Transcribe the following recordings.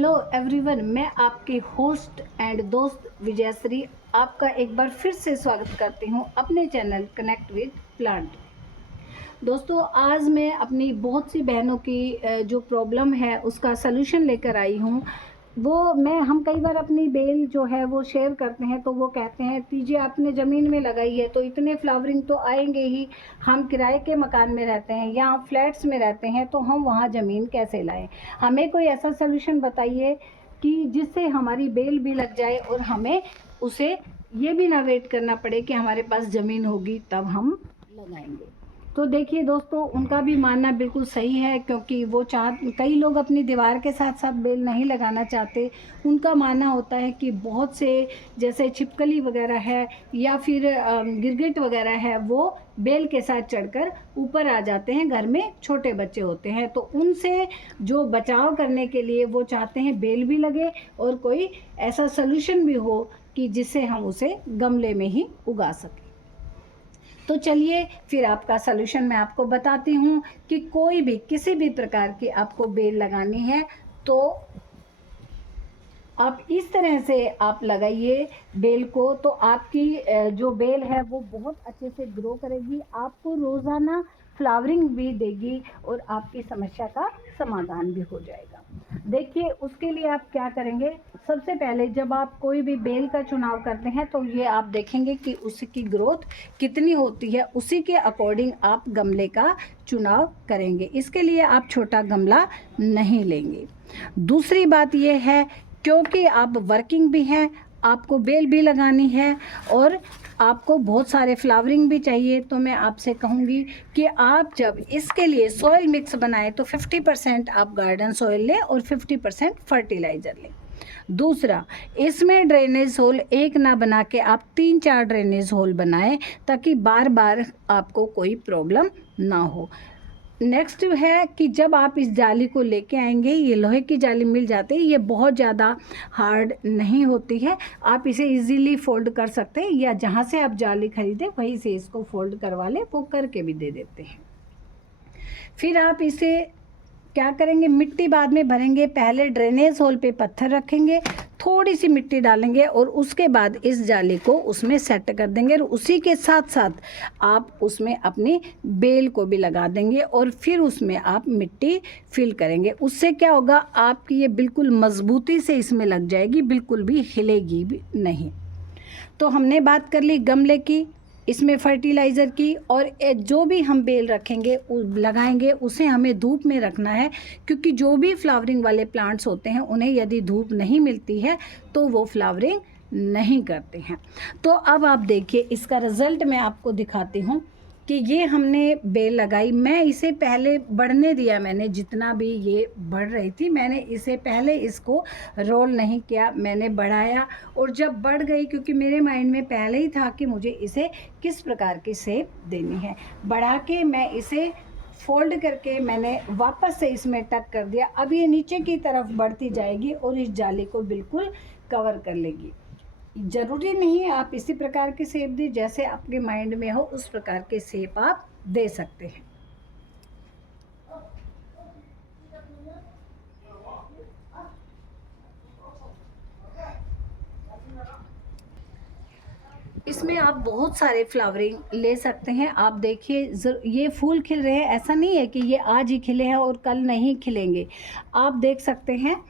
Hello everyone, मैं आपकी host and दोस्त विजयश्री आपका एक बार फिर से स्वागत करती हूं अपने चैनल कनेक्ट विद प्लांट। दोस्तों, आज मैं अपनी बहुत सी बहनों की जो प्रॉब्लम है उसका सलूशन लेकर आई हूं। हम कई बार अपनी बेल जो है वो शेयर करते हैं तो वो कहते हैं तीजिए आपने ज़मीन में लगाई है तो इतने फ्लावरिंग तो आएंगे ही। हम किराए के मकान में रहते हैं या फ्लैट्स में रहते हैं तो हम वहाँ ज़मीन कैसे लाएं। हमें कोई ऐसा सलूशन बताइए कि जिससे हमारी बेल भी लग जाए और हमें उसे ये भी ना वेट करना पड़े कि हमारे पास ज़मीन होगी तब हम लगाएंगे। तो देखिए दोस्तों, उनका भी मानना बिल्कुल सही है क्योंकि कई लोग अपनी दीवार के साथ साथ बेल नहीं लगाना चाहते। उनका मानना होता है कि बहुत से जैसे छिपकली वगैरह है या फिर गिरगिट वगैरह है वो बेल के साथ चढ़कर ऊपर आ जाते हैं। घर में छोटे बच्चे होते हैं तो उनसे जो बचाव करने के लिए वो चाहते हैं बेल भी लगे और कोई ऐसा सलूशन भी हो कि जिससे हम उसे गमले में ही उगा सकें। तो चलिए फिर आपका सलूशन मैं आपको बताती हूँ कि कोई भी किसी भी प्रकार की आपको बेल लगानी है तो आप इस तरह से आप लगाइए बेल को, तो आपकी जो बेल है वो बहुत अच्छे से ग्रो करेगी, आपको रोज़ाना फ्लावरिंग भी देगी और आपकी समस्या का समाधान भी हो जाएगा। देखिए उसके लिए आप क्या करेंगे, सबसे पहले जब आप कोई भी बेल का चुनाव करते हैं तो ये आप देखेंगे कि उसकी ग्रोथ कितनी होती है, उसी के अकॉर्डिंग आप गमले का चुनाव करेंगे। इसके लिए आप छोटा गमला नहीं लेंगे। दूसरी बात ये है, क्योंकि आप वर्किंग भी हैं, आपको बेल भी लगानी है और आपको बहुत सारे फ्लावरिंग भी चाहिए, तो मैं आपसे कहूँगी कि आप जब इसके लिए सॉइल मिक्स बनाएं तो 50% आप गार्डन सॉइल लें और 50% फर्टिलाइज़र लें। दूसरा, इसमें ड्रेनेज होल एक ना बना के आप 3-4 ड्रेनेज होल बनाएं ताकि बार बार आपको कोई प्रॉब्लम ना हो। नेक्स्ट है कि जब आप इस जाली को लेके आएंगे, ये लोहे की जाली मिल जाती है, ये बहुत ज़्यादा हार्ड नहीं होती है, आप इसे इजीली फोल्ड कर सकते हैं या जहाँ से आप जाली खरीदें वहीं से इसको फोल्ड करवा लें, वो करके भी दे देते हैं। फिर आप इसे क्या करेंगे, मिट्टी बाद में भरेंगे, पहले ड्रेनेज होल पे पत्थर रखेंगे, थोड़ी सी मिट्टी डालेंगे और उसके बाद इस जाली को उसमें सेट कर देंगे और उसी के साथ साथ आप उसमें अपनी बेल को भी लगा देंगे और फिर उसमें आप मिट्टी फिल करेंगे। उससे क्या होगा, आपकी ये बिल्कुल मजबूती से इसमें लग जाएगी, बिल्कुल भी हिलेगी भी नहीं। तो हमने बात कर ली गमले की, इसमें फर्टिलाइज़र की, और जो भी हम बेल रखेंगे लगाएंगे उसे हमें धूप में रखना है क्योंकि जो भी फ्लावरिंग वाले प्लांट्स होते हैं उन्हें यदि धूप नहीं मिलती है तो वो फ्लावरिंग नहीं करते हैं। तो अब आप देखिए इसका रिज़ल्ट मैं आपको दिखाती हूँ कि ये हमने बेल लगाई, मैं इसे पहले बढ़ने दिया, मैंने जितना भी ये बढ़ रही थी मैंने इसे पहले इसको रोल नहीं किया, मैंने बढ़ाया और जब बढ़ गई, क्योंकि मेरे माइंड में पहले ही था कि मुझे इसे किस प्रकार की शेप देनी है, बढ़ा के मैं इसे फोल्ड करके मैंने वापस से इसमें टक कर दिया। अब ये नीचे की तरफ बढ़ती जाएगी और इस जाली को बिल्कुल कवर कर लेगी। ज़रूरी नहीं है आप इसी प्रकार की शेप दी, जैसे आपके माइंड में हो उस प्रकार के शेप आप दे सकते हैं। इसमें आप बहुत सारे फ्लावरिंग ले सकते हैं। आप देखिए ये फूल खिल रहे हैं, ऐसा नहीं है कि ये आज ही खिले हैं और कल नहीं खिलेंगे। आप देख सकते हैं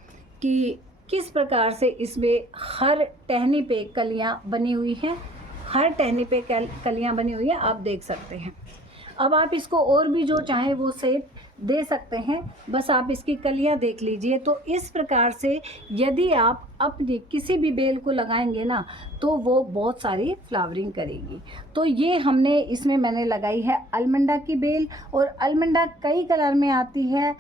कि किस प्रकार से इसमें हर टहनी पे कलियां बनी हुई हैं, हर टहनी पे कलियां बनी हुई हैं, आप देख सकते हैं। अब आप इसको और भी जो चाहें वो शेप दे सकते हैं, बस आप इसकी कलियां देख लीजिए। तो इस प्रकार से यदि आप अपनी किसी भी बेल को लगाएंगे ना तो वो बहुत सारी फ्लावरिंग करेगी। तो ये इसमें मैंने लगाई है अलमंडा की बेल, और अलमंडा कई कलर में आती है।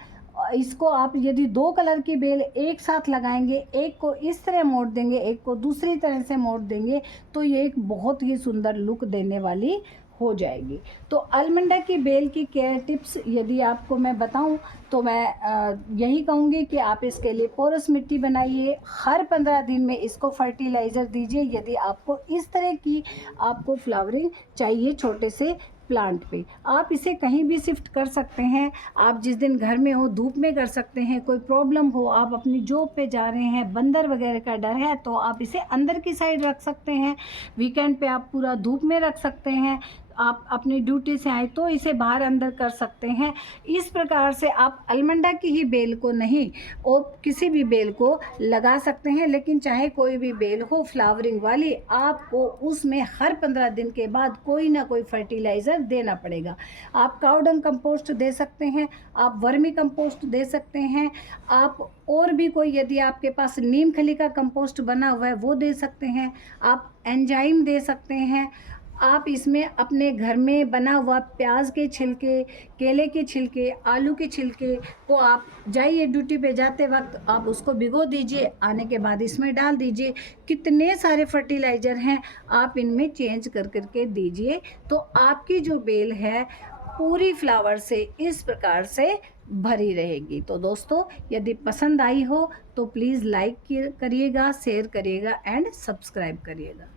इसको आप यदि 2 कलर की बेल एक साथ लगाएंगे, एक को इस तरह मोड़ देंगे, एक को दूसरी तरह से मोड़ देंगे, तो ये एक बहुत ही सुंदर लुक देने वाली हो जाएगी। तो अलमंडा की बेल की केयर टिप्स यदि आपको मैं बताऊं तो मैं यही कहूँगी कि आप इसके लिए पोरस मिट्टी बनाइए, हर 15 दिन में इसको फर्टिलाइज़र दीजिए। यदि आपको इस तरह की आपको फ्लावरिंग चाहिए छोटे से प्लांट पे। आप इसे कहीं भी शिफ्ट कर सकते हैं। आप जिस दिन घर में हो धूप में कर सकते हैं। कोई प्रॉब्लम हो, आप अपनी जॉब पे जा रहे हैं, बंदर वगैरह का डर है, तो आप इसे अंदर की साइड रख सकते हैं। वीकेंड पे आप पूरा धूप में रख सकते हैं। आप अपनी ड्यूटी से आए तो इसे बाहर अंदर कर सकते हैं। इस प्रकार से आप अलमंडा की ही बेल को नहीं और किसी भी बेल को लगा सकते हैं। लेकिन चाहे कोई भी बेल हो फ्लावरिंग वाली, आपको उसमें हर 15 दिन के बाद कोई ना कोई फर्टिलाइज़र देना पड़ेगा। आप काऊ डंग कंपोस्ट दे सकते हैं, आप वर्मी कंपोस्ट दे सकते हैं, आप और भी कोई, यदि आपके पास नीम खली का कंपोस्ट बना हुआ है वो दे सकते हैं, आप एंजाइम दे सकते हैं। आप इसमें अपने घर में बना हुआ प्याज के छिलके, केले के छिलके, आलू के छिलके को आप जाइए ड्यूटी पे जाते वक्त आप उसको भिगो दीजिए, आने के बाद इसमें डाल दीजिए। कितने सारे फर्टिलाइज़र हैं, आप इनमें चेंज कर करके दीजिए, तो आपकी जो बेल है पूरी फ्लावर से इस प्रकार से भरी रहेगी। तो दोस्तों, यदि पसंद आई हो तो प्लीज़ लाइक करिएगा, शेयर करिएगा एंड सब्सक्राइब करिएगा।